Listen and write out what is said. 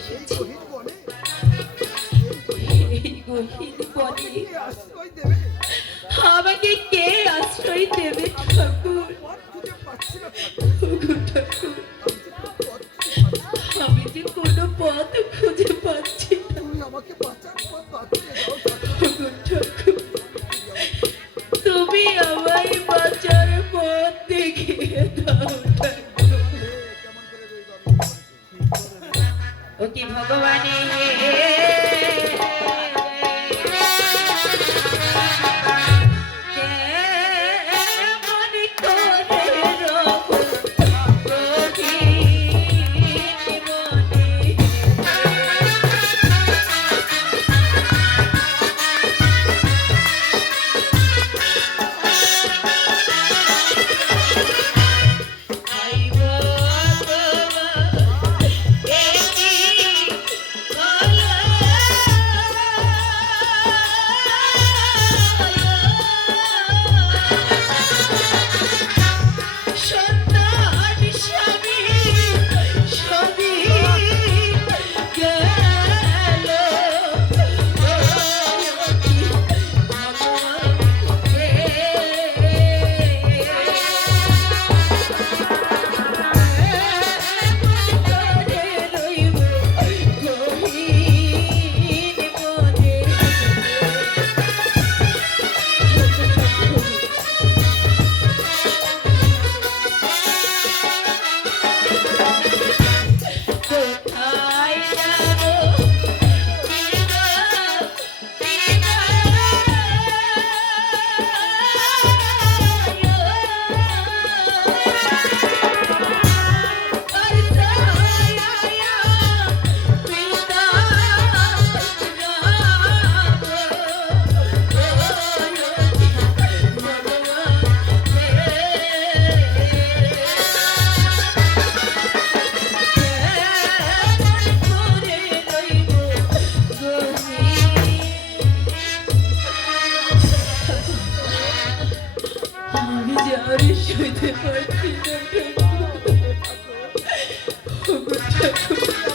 এসেছি। এই গহীন বনে আমাকে কে আশ্রয় দেবে ঠাকুর? ওগো ঠাকুর, আমি যে কোনো পথ খুঁজে পাচ্ছি না। ওগো ঠাকুর, তুমি আমায় বাঁচার পথ দেখিয়ে দাও ঠাকুর। ও কি ভগবানে আমি যে আর সইতে পারছি না ঠাকুর। ওগো ঠাকুর,